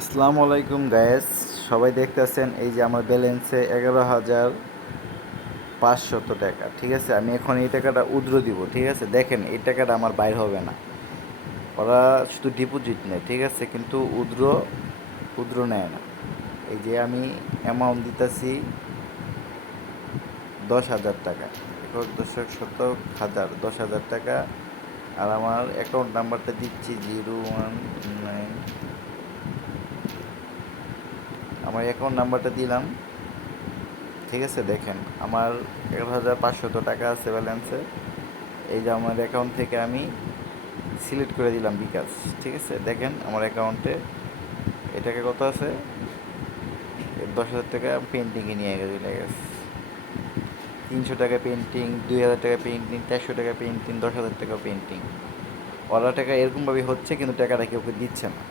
আসসালামু আলাইকুম গায়েস, সবাই দেখতেছেন এই যে আমার ব্যালেন্সে 11,500 টাকা। ঠিক আছে, আমি এখন এই টাকাটা উদ্র দিব। ঠিক আছে, দেখেন এই টাকাটা আমার বাইর হবে না। ওরা শুধু ডিপোজিট নেয়, ঠিক আছে, কিন্তু উদ্র উদ্র নেয় না। এই যে আমি অ্যামাউন্ট দিতেছি 10,000 টাকা, একক দশক শতক হাজার, 10,000 টাকা। আর আমার অ্যাকাউন্ট নাম্বারটা দিচ্ছি 019। আমার অ্যাকাউন্ট নাম্বারটা দিলাম। ঠিক আছে, দেখেন আমার 11,500 টাকা আছে ব্যালেন্সে। এই যে আমার অ্যাকাউন্ট থেকে আমি সিলেক্ট করে দিলাম বিকাশ। ঠিক আছে, দেখেন আমার অ্যাকাউন্টে এ টাকা কত আছে। 10,000 টাকা পেন্টিংয়ে নিয়ে গেছে, 300 টাকা পেন্টিং, 2,000 টাকা পেন্টিং, 400 টাকা পেন্টিং, 10,000 টাকা পেন্টিং। ওরা টাকা এরকমভাবে হচ্ছে, কিন্তু টাকাটা কেউ দিচ্ছে না।